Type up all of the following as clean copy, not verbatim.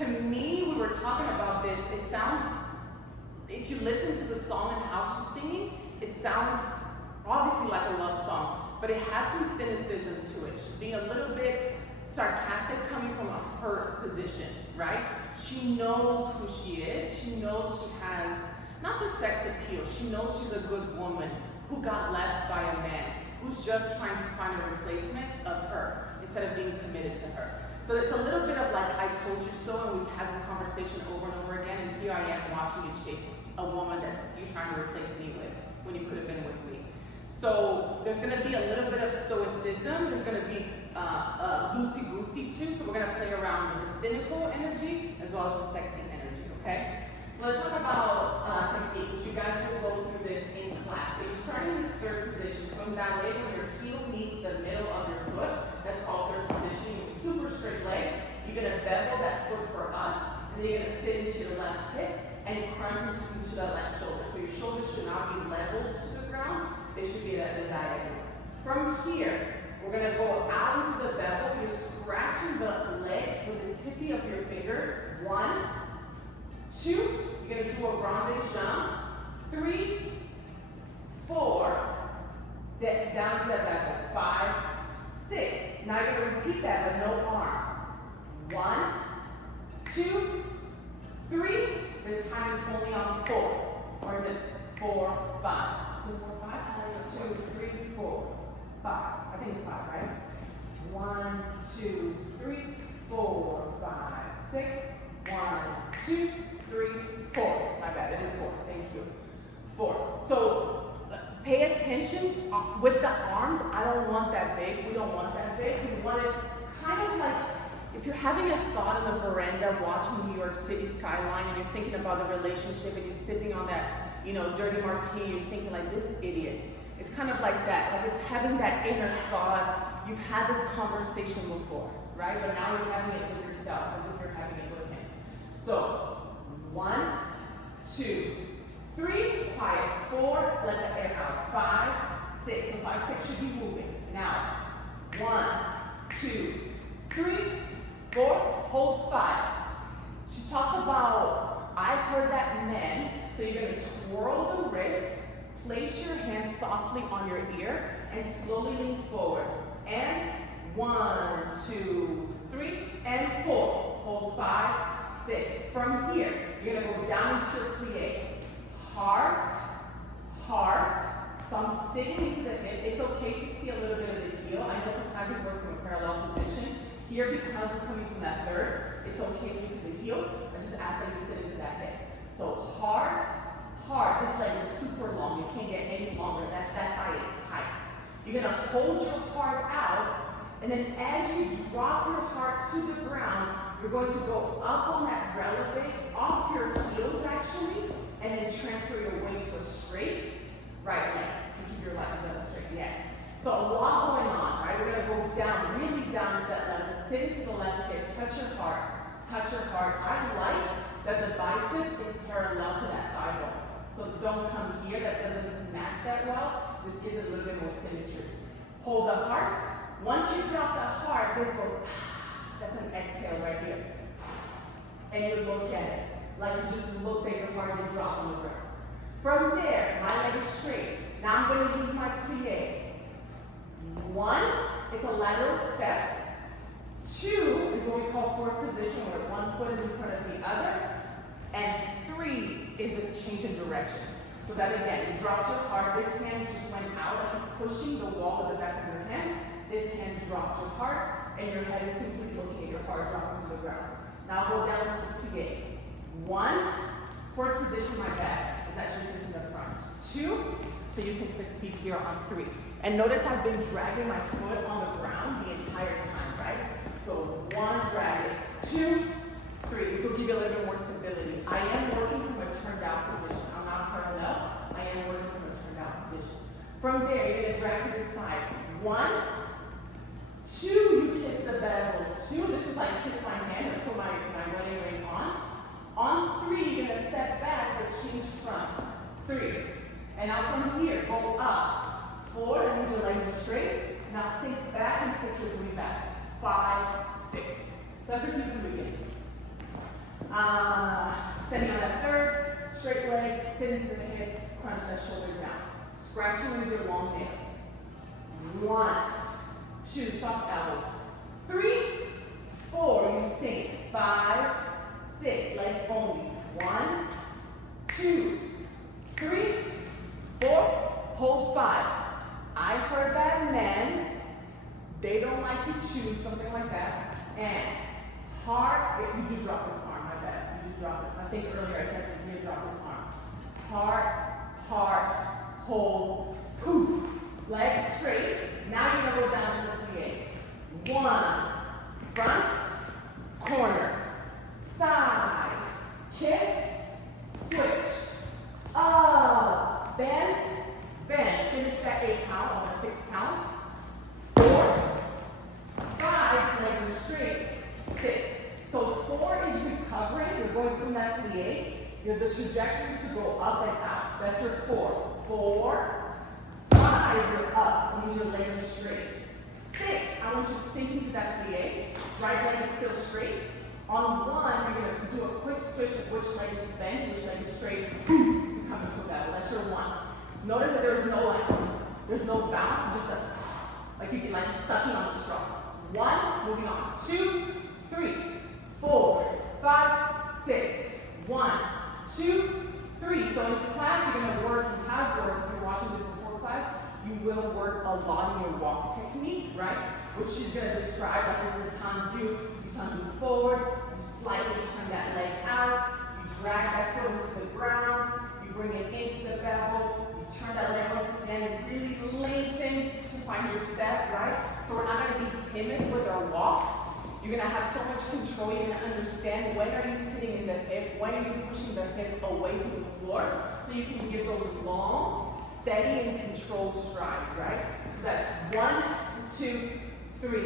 To me, we were talking about this, it sounds, if you listen to the song and how she's singing, it sounds obviously like a love song, but it has some cynicism to it. She's being a little bit sarcastic coming from a hurt position, right? She knows who she is. She knows she has not just sex appeal, she knows she's a good woman who got left by a man who's just trying to find a replacement of her instead of being committed to her. So it's a little bit of like, I told you so, and we've had this conversation over and over again, and here I am watching you chase a woman that you're trying to replace me with when you could have been with me. So there's going to be a little bit of stoicism. There's going to be loosey-goosey too. So we're going to play around with the cynical energy as well as the sexy energy, okay? So let's talk about technique. You guys will go through this in class. But you're starting in this third position. So in ballet, when your heel meets the middle of your foot, that's called third position. You're super straight leg. You're going to bevel that foot for us, and then you're going to sit into your left hip and crunch into the left shoulder. So your shoulders should not be leveled to the ground. They should be at the diagonal. From here, we're going to go out into the bevel. You're scratching the legs with the tippy of your fingers. 1, 2. You're going to do a grande jump. 3, 4. Then down to the bevel. 5, 6. Now you're going to repeat that with no arms. 1, 2, 3. This time is only on 4. Or is it 4, 5? 4, 5, 2, 3, 4, 5. I think it's 5, right? 1, 2, 3, 4, 5, 6. 1, 2, 3, 4. My bad, it is 4. Thank you. 4. So pay attention with the arms. I don't want that big. We don't want that big. We want it kind of like if you're having a thought in the veranda watching New York City skyline and you're thinking about the relationship and you're sipping on that, dirty martini, you're thinking like, this idiot. It's kind of like that. Like it's having that inner thought. You've had this conversation before, right? But now you're having it with yourself as if you're having it with him. So 1, 2, 3, quiet. 4, let the air out. 5, 6. So 5, 6 should be moving. Now 1, 2, 3, 4. Hold 5. She talks about, I've heard that men. So you're going to twirl the wrist, place your hand softly on your ear, and slowly lean forward. And 1, 2, 3, and 4. Hold 5, 6. From here, you're going to go down into your plie. Heart, heart. So I'm sitting into the hip. It's okay to see a little bit of the heel. I know sometimes we work from a parallel position. Here, because we're coming from that third, it's okay to see the heel. I just ask that you sit into that hip. So heart, heart. This leg is super long. You can't get any longer. That thigh is tight. You're going to hold your heart out, and then as you drop your heart to the ground, you're going to go up on that releve, off your heels actually, and then transfer your weight to a straight right leg. To keep your leg straight, yes. So a lot going on, right? We're going to go down, really down to that level. Sit into the left hip, touch your heart, touch your heart. I like that the bicep is parallel to that thigh bone. So don't come here, that doesn't match that well. This gives a little bit more symmetry. Hold the heart. Once you drop the heart, this goes, that's an exhale right here. And you look at it, like you just looked at your heart and drop on the ground. From there, my leg is straight. Now I'm going to use my plie. 1, it's a lateral step. 2 is what we call fourth position, where one foot is in front of the other. And 3 is a change in direction. So that again, you dropped your heart. This hand just went out, like you're pushing the wall with the back of your hand. This hand dropped your heart, and your head is simply looking at your heart dropping to the ground. Now go down to the plie. 1, fourth position, my back is actually facing the front. 2, so you can succeed here on 3. And notice I've been dragging my foot on the ground the entire time, right? So 1, drag it. 2, 3. This will give you a little bit more stability. I am working from a turned out position. I'm not parallel. I am working from a turned out position. From there, you're going to drag to the side. 1, 2, you kiss the bevel. 2, this is like kiss my hand and put my wedding ring on. On 3, you're going to step back but change fronts. 3. And now from here, go up. 4, that means your legs are straight. Now sink back and stick your booty back. 5, 6. So that's repeat from the beginning. Standing on that third, straight leg, sit into the hip, crunch that shoulder down. Scratching with your long nails. 1, 2, soft elbows. 3, 4, you sink. 5, 6, legs only. 1, 2, 3, 4, hold 5. I heard that men, they don't like to choose, something like that. And hard, you do drop this arm, my bad. You do drop it. I think earlier I said you did drop this arm. Hard, hold, poof. Legs straight. Now you're gonna go down to the plie. 1, front, corner, side, kiss, switch, up, bend, bend. Finish that 8 count on a 6 count. 4, 5, legs are straight, 6. So 4 is recovering. You're going from that plie. The trajectory is to go up and out. So that's your 4. 4, 5, you're up. That means your legs are straight. 6, I want you to sink into that plie. Right leg is still straight. On 1, you're going to do a quick switch of which leg is bent, which leg is straight, to come into a battle. That's your 1. Notice that there's no bounce, it's just like you can like sucking on the straw. 1, moving on. 2, 3, 4, 5, 6. 1, 2, 3. So in class, you're going to work, you have worked, if you're watching this before class, you will work a lot in your walk technique, right? Which she's going to describe, like this is the tendu. You tendu forward, you slightly turn that leg out, you drag that foot into the ground, you bring it into the bevel, you turn that leg once again and really lengthen to find your step, right? So we're not going to be timid with our walks. You're going to have so much control. You're going to understand when are you sitting in the hip, when are you pushing the hip away from the floor, so you can give those long, steady, and controlled strides, right? So that's 1, 2, 3,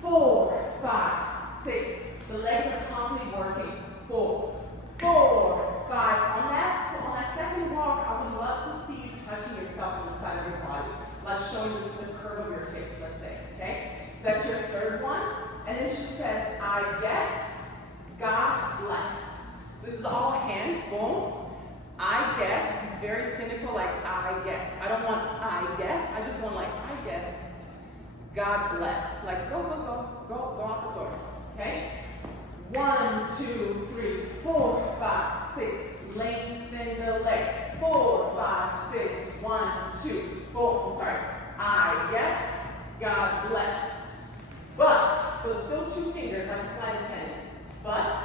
4, 5, 6. The legs are constantly working. 4, 4, 5. On that second walk, I would love to see you touching yourself on the side of your body, like showing just the curve of your hips, let's say, okay? That's your third one. And then she says, I guess, God bless. This is all hands, boom. I guess, this is very cynical, like I guess. I don't want I guess, I just want like I guess. God bless. Like go out the door. Okay? 1, 2, 3, 4, 5, 6. Lengthen the leg. 4, 5, 6. 1, 2, 4. Sorry. I guess. God bless. But, so it's still 2 fingers like a flight attendant. But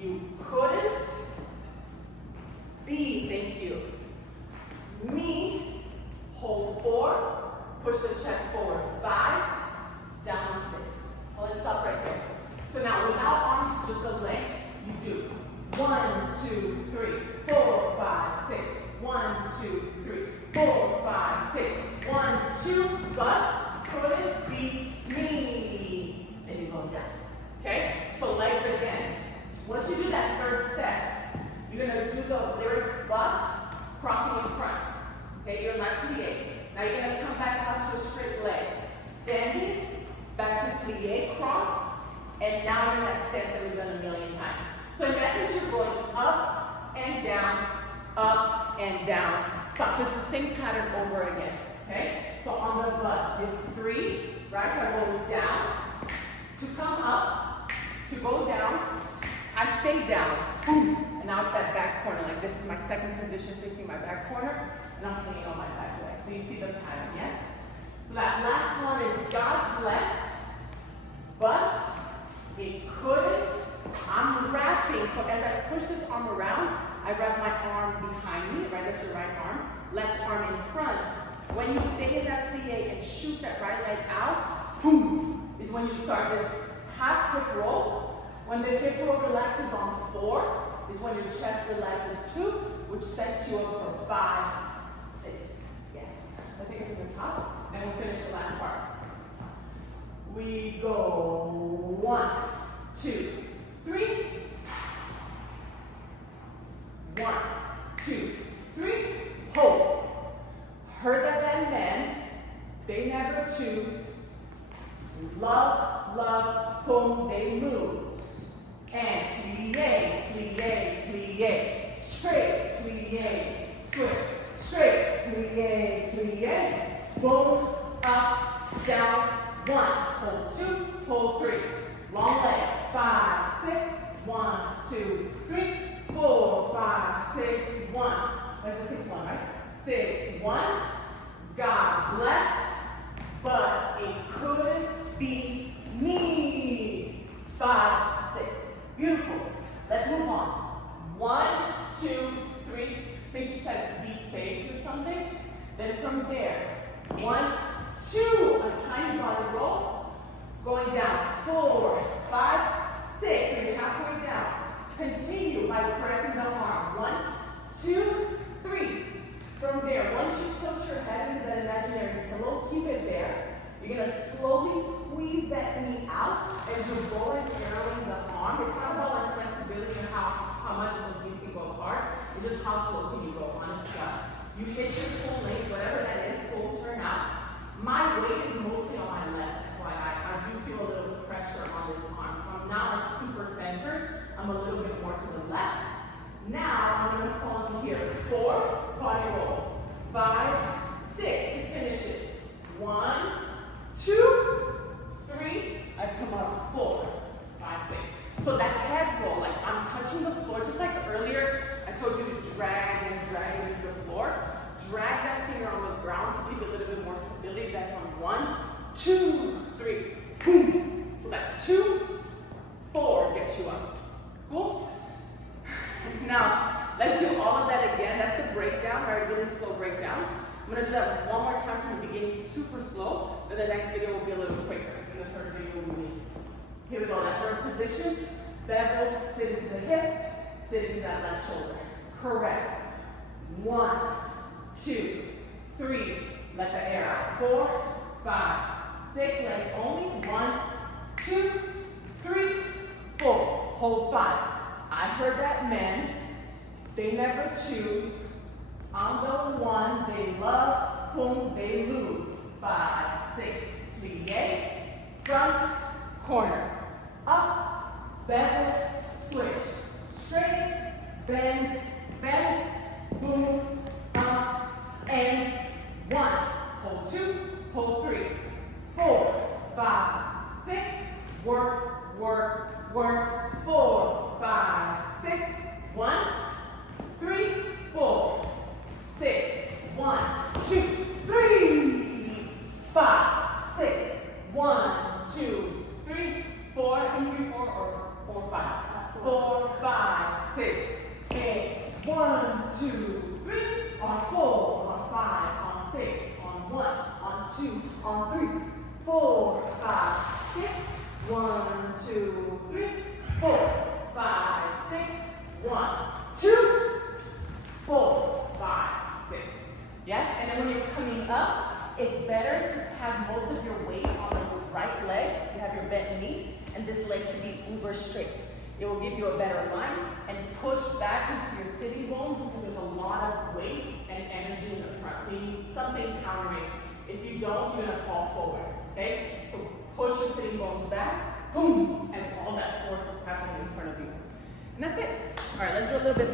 you couldn't be, thank you. Me, hold 4, push the chest forward. 5, down 6. So let's stop right there. So now without arms, just the legs. You do 1, 2, 3, 4, 5, 6. 1, 2, 3, 4, 5, 6. 1, 2, but couldn't be me. And you go down. Okay? So legs again. Once you do that third step, you're going to do the lyric butt crossing in front. Okay? You're not plie. Now you're going to come back up to a straight leg. Standing, back to plie, cross, and now you're in that stance that we've done a million times. So in essence, you're going up and down, up and down. So it's the same pattern over again. Okay? So on the butt, you have 3, right? So I go down, to come up, to go down, I stay down, boom, and now it's that back corner. Like this is my second position facing my back corner, and I'm swinging on my back leg. So you see the pattern, yes? So that last one is God bless, but it couldn't. I'm wrapping, so as I push this arm around, I wrap my arm behind me, right? That's your right arm. Left arm in front. When you stay in that plie and shoot that right leg out, boom, is when you start this half hip roll. When the hip roll relaxes on 4, is when your chest relaxes 2, which sets you up for 5, 6. Yes. Let's take it from the top, and we'll finish the last part. We go 1, 2, 3. 1, 2, 3. Hold. Heard that then men, they never choose. Love, boom, they lose. and plie, plie, plie. Straight, plie, switch. Straight, plie, plie. Boom, up, down, 1. Hold 2, hold 3. Long leg, 5, 6, 1, 2, 3, 4, 5, 6, 1. That's the 6, 1, right? 6, 1. God blessed, but it could be me. 5, 6. Beautiful. Let's move on. 1, 2, 3. Make sure it says deep face or something. Then from there, 1, 2. A tiny body roll. Going down. 4, 5, 6. So you're halfway down. Continue by pressing the arm. 1, 2, 3. From there, once you tilt your head into that imaginary pillow, keep it there. You're going to slowly squeeze that knee out as you're bowling and arrowing the arm. It's not about like flexibility and how much of those knees can go apart. It's just how slow can you go, honest to God. You hit your full length, whatever that is, full turn out. My weight is mostly on my left, FYI. I do feel a little pressure on this arm. So I'm not like super centered. I'm a little bit more to the left. Now I'm going to fall in here. 4, body roll. 5, 6 to finish it. 1, 2, 3. I come up. 4, 5, 6. So that head roll, like I'm touching the floor, just like earlier, I told you to drag and use the floor. Drag that finger on the ground to give it a little bit more stability. That's on 1, 2, 3. Boom. So that 2, 4 gets you up. Cool? Now, let's do all of that again. That's the breakdown, right? Really slow breakdown. I'm going to do that one more time from the beginning, super slow. Then the next video will be a little quicker. And the third video will be easy. Here we go. That third position. Bevel, sit into the hip, sit into that left shoulder. Correct. 1, 2, 3. Let the air out. 4, 5, 6. Legs only. 1, 2, 3, 4. Hold 5. I heard that men, they never choose. I'm the one they love, whom they lose. 5, 6, plie, front, corner. Up, bevel, switch. Straight, bend, bend, boom, up, and 1. Hold 2, hold 3, 4, 5, 6. Work, work, work. 4, 5, 6. 1, 3, 4, 6. 1, 2, 3, 5, 6. 1, 2, 3, 4, and 3, 4, or 4, 5. 4, 5, 6. 8. 1, 2, 3. On 4, on 5, on 6, on 1, on 2, on 3. 4, 5, 6. 1, 2, 3, 4, 5, 6. 1, 2, 4, 5, 6. Yes? And then when you're coming up, it's better to have most of your weight on the right leg. You have your bent knee, and this leg to be uber straight. It will give you a better line and push back into your sitting bones because there's a lot of weight and energy in the front. So you need something countering. If you don't, you're going to fall forward. Okay? So push your sitting bones back. Boom! As all that force is happening in front of you. And that's it. All right, let's do a little bit faster.